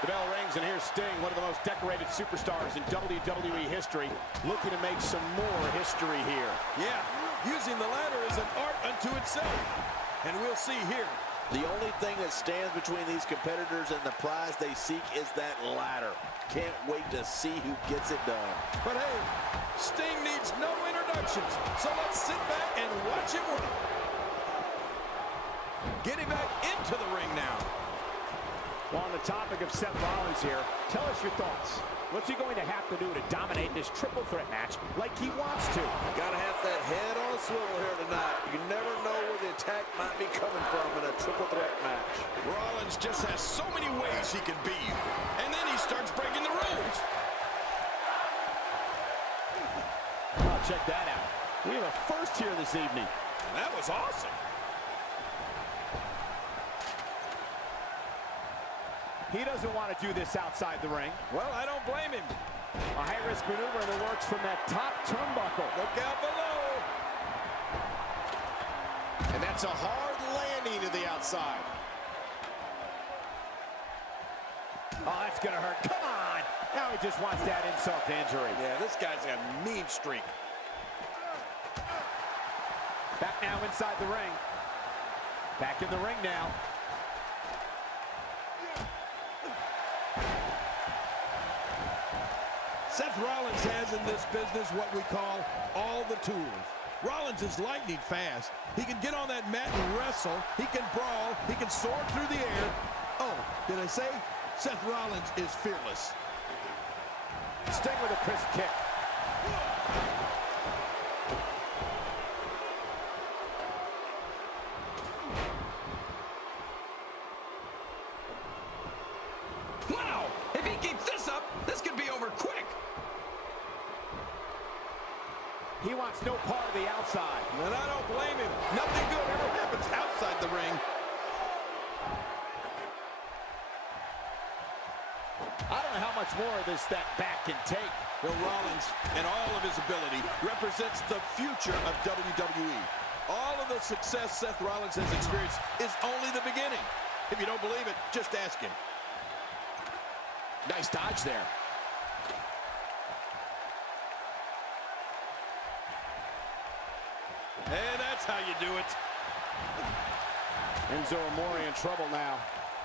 The bell rings, and here's Sting, one of the most decorated superstars in WWE history, looking to make some more history here. Yeah, using the ladder is an art unto itself. And we'll see here. The only thing that stands between these competitors and the prize they seek is that ladder. Can't wait to see who gets it done. But hey, Sting needs no introductions, so let's sit back and watch him work. Getting back into the ring now. Well, on the topic of Seth Rollins here, tell us your thoughts. What's he going to have to do to dominate this triple threat match like he wants to? Gotta have that head on a swivel here tonight. You never know where the attack might be coming from in a triple threat match. Rollins just has so many ways he can beat you, and then he starts breaking the rules. Oh, check that out. We have a first here this evening. That was awesome. He doesn't want to do this outside the ring. Well, I don't blame him. A high-risk maneuver in the works from that top turnbuckle. Look out below. And that's a hard landing to the outside. Oh, that's going to hurt. Come on. Now he just wants that insult to injury. Yeah, this guy's got a mean streak. Back now inside the ring. Back in the ring now. Seth Rollins has in this business what we call all the tools. Rollins is lightning fast. He can get on that mat and wrestle. He can brawl. He can soar through the air. Oh, did I say? Seth Rollins is fearless. Sting with a crisp kick. Wow! If he keeps this up, this could be over quick. He wants no part of the outside. And I don't blame him. Nothing good ever happens outside the ring. I don't know how much more of this that back can take. Bill Rollins, and all of his ability, represents the future of WWE. All of the success Seth Rollins has experienced is only the beginning. If you don't believe it, just ask him. Nice dodge there. And that's how you do it. Enzo Amore in trouble now.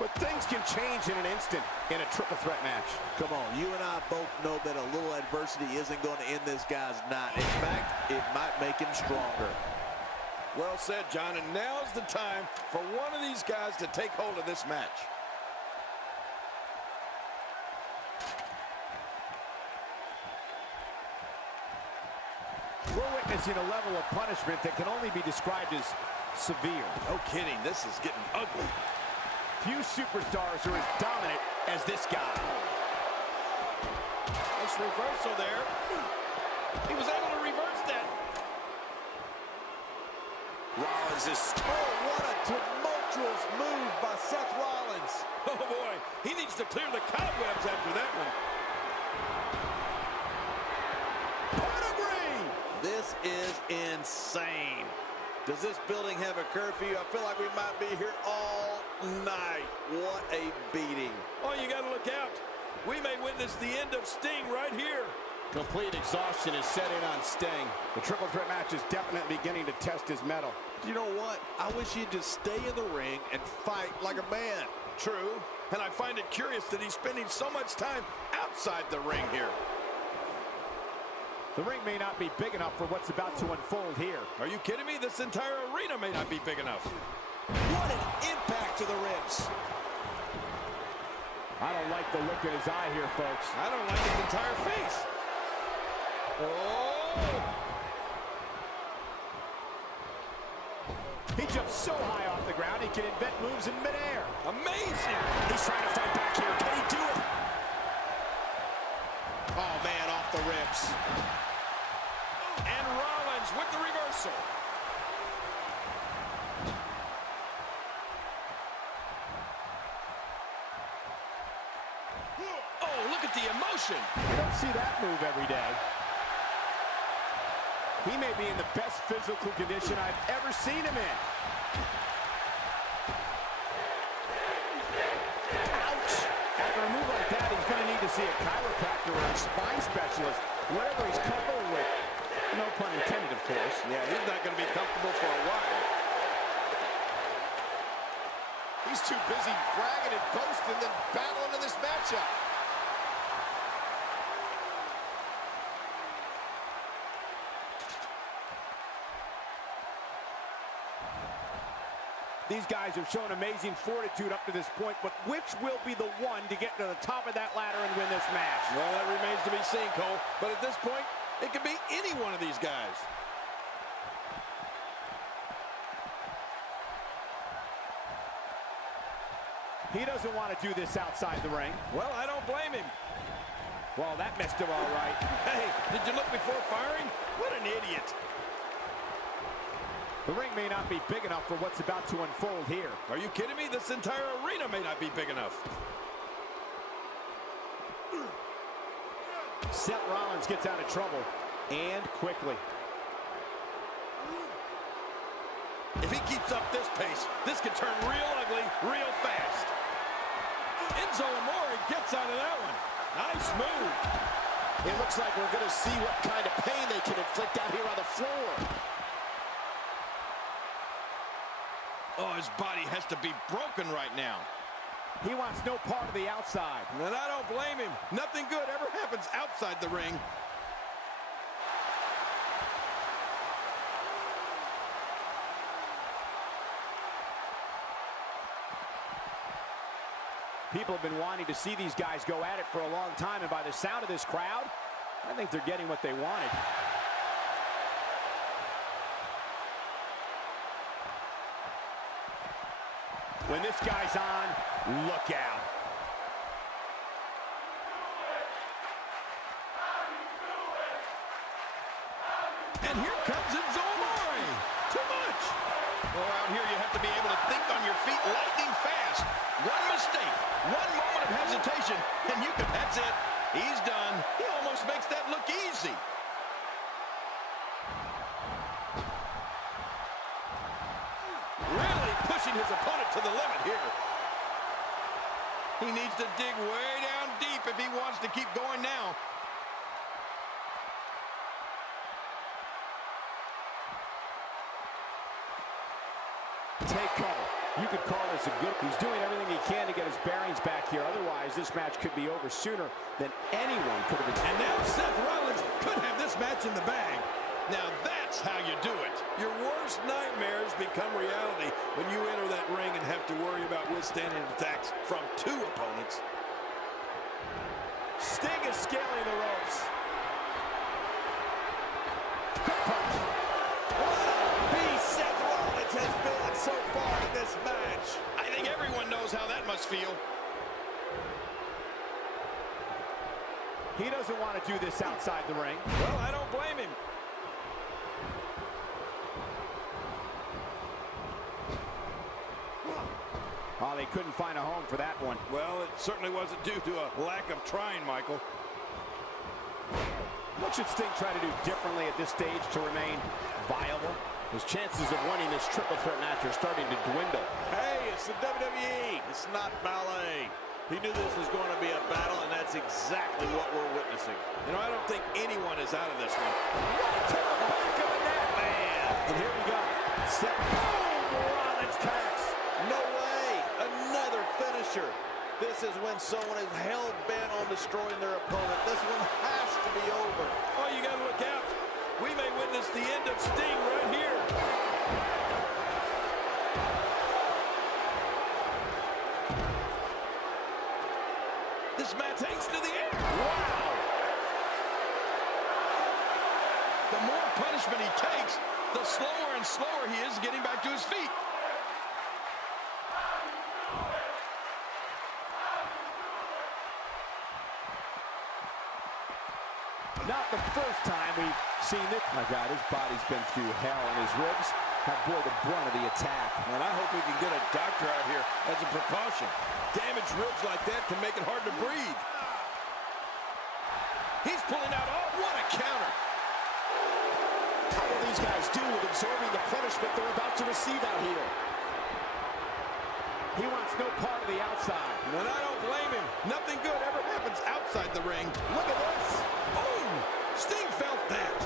But things can change in an instant in a triple threat match. Come on, you and I both know that a little adversity isn't going to end this guy's night. In fact, it might make him stronger. Well said, John, and now's the time for one of these guys to take hold of this match. We're witnessing a level of punishment that can only be described as severe. No kidding, this is getting ugly. Few superstars are as dominant as this guy. Nice reversal there. He was able to reverse that. Rollins is... Oh, what a tumultuous move by Seth Rollins. Oh, boy. He needs to clear the cobwebs after that one. Pedigree! This is insane. Does this building have a curfew? I feel like we might be here all night. What a beating. Oh, you got to look out. We may witness the end of Sting right here. Complete exhaustion is set in on Sting. The triple threat match is definitely beginning to test his mettle. You know what? I wish he'd just stay in the ring and fight like a man. True. And I find it curious that he's spending so much time outside the ring here. The ring may not be big enough for what's about to unfold here. Are you kidding me? This entire arena may not be big enough. What an impact to the ribs. I don't like the look in his eye here, folks. I don't like his entire face. Oh! He jumps so high off the ground, he can invent moves in midair. Amazing! He's trying to fight back here. Can he do it? Oh, man, off the ribs. And Rollins with the reversal. Oh, look at the emotion. You don't see that move every day. He may be in the best physical condition I've ever seen him in. see a chiropractor or a spine specialist, whatever he's comfortable with. No pun intended, of course. Yeah, he's not going to be comfortable for a while. He's too busy bragging and boasting than battling in this matchup. These guys have shown amazing fortitude up to this point, but which will be the one to get to the top of that ladder and win this match? Well, that remains to be seen, Cole. But at this point, it could be any one of these guys. He doesn't want to do this outside the ring. Well, I don't blame him. Well, that missed him all right. Hey, did you look before firing? What an idiot. The ring may not be big enough for what's about to unfold here. Are you kidding me? This entire arena may not be big enough. Seth Rollins gets out of trouble, and quickly. If he keeps up this pace, this could turn real ugly real fast. Enzo Amore gets out of that one. Nice move. It looks like we're going to see what kind of pain they can inflict out here on the floor. Oh, his body has to be broken right now. He wants no part of the outside. And I don't blame him. Nothing good ever happens outside the ring. People have been wanting to see these guys go at it for a long time, and by the sound of this crowd, I think they're getting what they wanted. When this guy's on, look out. And here comes Enzo Amore. Too much. Well, out here you have to be able to think on your feet lightning fast. One mistake, one moment of hesitation, and that's it. He's done. He almost makes that look easy. Really pushing his opponent to the limit here. He needs to dig way down deep if he wants to keep going now. Take cover. You could call this a good. He's doing everything he can to get his bearings back here. Otherwise, this match could be over sooner than anyone could have expected. And now Seth Rollins could have this match in the bag. Now that's how you do it. Your worst nightmares become reality when you enter that ring and have to worry about withstanding attacks from two opponents. Sting is scaling the ropes. Good punch. What a beast Seth Rollins has been so far in this match. I think everyone knows how that must feel. He doesn't want to do this outside the ring. Well, I don't blame him. Oh, they couldn't find a home for that one. Well, it certainly wasn't due to a lack of trying, Michael. What should Sting try to do differently at this stage to remain viable? His chances of winning this triple threat match are starting to dwindle. Hey, it's the WWE. It's not ballet. He knew this was going to be a battle, and that's exactly what we're witnessing. You know, I don't think anyone is out of this one. Right to the back of the net, man. And here we go. Set. Boom! Rollins connects. No way. Another finisher. This is when someone is hell-bent on destroying their opponent. This one has to be over. Oh, you got to look out. We may witness the end of Sting right here. This man takes to the air. Wow. The more punishment he takes, the slower and slower he is getting back to his feet. Not the first time we've seen this. My God, his body's been through hell, and his ribs have bore the brunt of the attack. And I hope we can get a doctor out here as a precaution. Damaged ribs like that can make it hard to breathe. He's pulling out. Oh, what a counter. How will these guys do with absorbing the punishment they're about to receive out here? He wants no part of the outside. And I don't blame him. Nothing good ever happens outside the ring. Look at this. Oh, Sting felt that.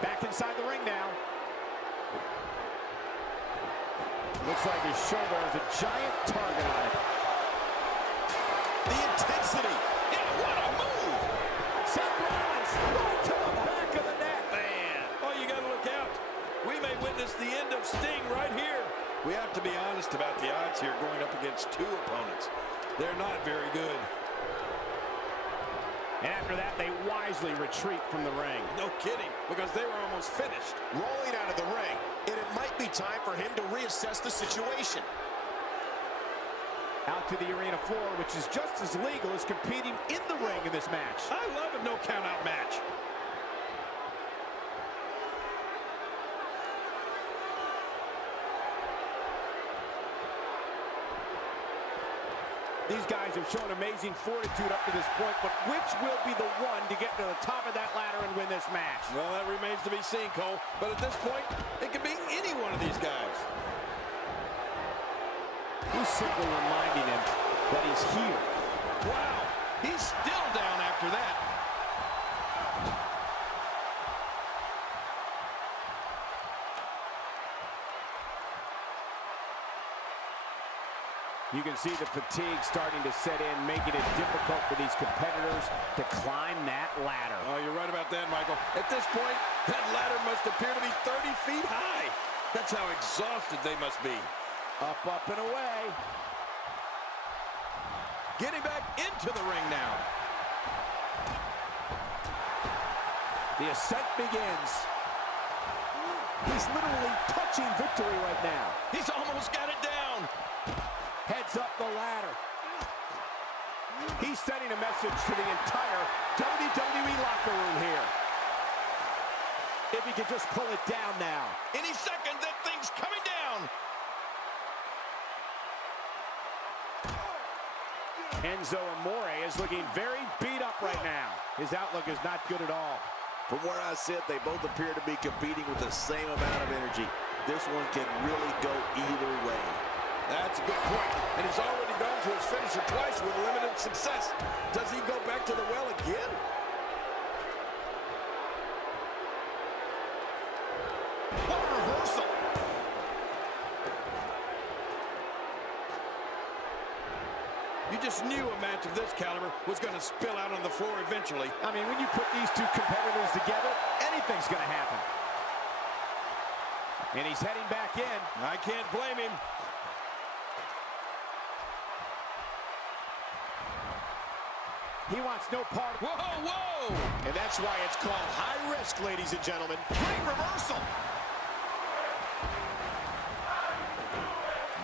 Back inside the ring now. Looks like his shoulder has a giant target on it. The intensity. Yeah, what a move. Seth Rollins right to the back of the neck. Man. Oh, you got to look out. We may witness the end of Sting right here. We have to be honest about the odds here going up against two opponents. They're not very good. And after that, they wisely retreat from the ring. No kidding, because they were almost finished. Rolling out of the ring, and it might be time for him to reassess the situation. Out to the arena floor, which is just as legal as competing in the ring in this match. I love a no count-out match. These guys have shown amazing fortitude up to this point, but which will be the one to get to the top of that ladder and win this match? Well, that remains to be seen, Cole. But at this point, it could be any one of these guys. He's simply reminding him that he's here. Wow, he's still down after that. You can see the fatigue starting to set in, making it difficult for these competitors to climb that ladder. Oh, you're right about that, Michael. At this point, that ladder must appear to be 30 feet high. That's how exhausted they must be. Up, and away. Getting back into the ring now. The ascent begins. He's literally touching victory right now. He's almost got it down. Heads up the ladder. He's sending a message to the entire WWE locker room here. If he could just pull it down now. Any second, that thing's coming down. Enzo Amore is looking very beat up right now. His outlook is not good at all. From where I sit, they both appear to be competing with the same amount of energy. This one can really go either way. That's a good point. And he's already gone to his finisher twice with limited success. Does he go back to the well again? What a reversal. You just knew a match of this caliber was going to spill out on the floor eventually. I mean, when you put these two competitors together, anything's going to happen. And he's heading back in. I can't blame him. He wants no part. Whoa, whoa! And that's why it's called high risk, ladies and gentlemen. Great reversal.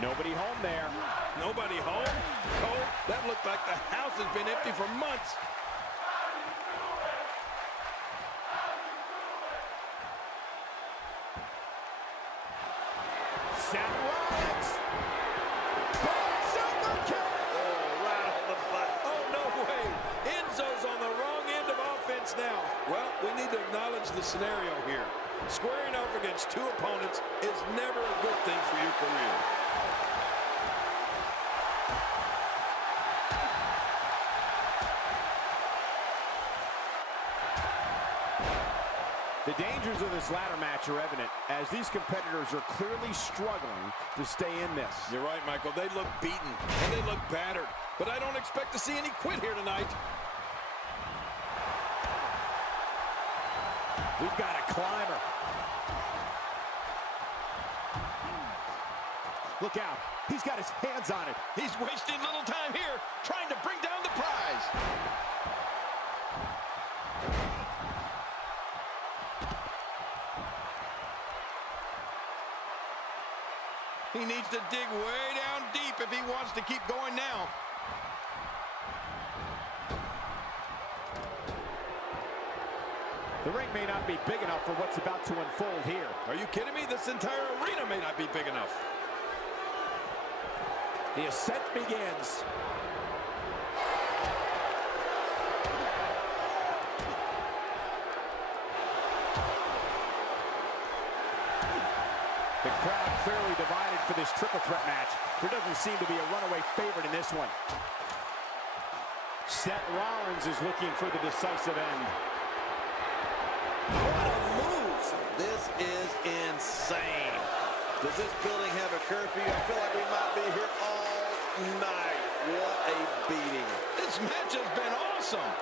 Nobody home there. Nobody home? Cole, that looked like the house has been empty for months. Seth Rollins. Super kick. Oh, right on the button. Oh, no way. Enzo's on the wrong end of offense now. Well, we need to acknowledge the scenario here. Squaring off against two opponents is never a good thing for your career. The dangers of this ladder match are evident as these competitors are clearly struggling to stay in this. You're right, Michael. They look beaten and they look battered. But I don't expect to see any quit here tonight. We've got a climber. Look out. He's got his hands on it. He's wasting little time here trying to bring down the prize. He needs to dig way down deep if he wants to keep going now. The ring may not be big enough for what's about to unfold here. Are you kidding me? This entire arena may not be big enough. The ascent begins. The crowd clearly divided for this triple threat match. There doesn't seem to be a runaway favorite in this one. Seth Rollins is looking for the decisive end. What a move! This is insane. Does this building have a curfew? I feel like we might be here all night. What a beating. This match has been awesome.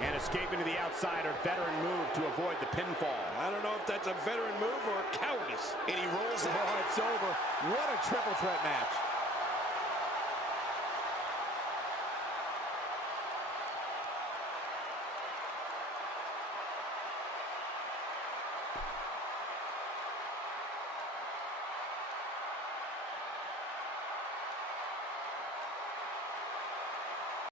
And escaping to the outside, a veteran move to avoid the pinfall. I don't know if that's a veteran move or cowardice. And he rolls out. Oh, it's over. What a triple threat match.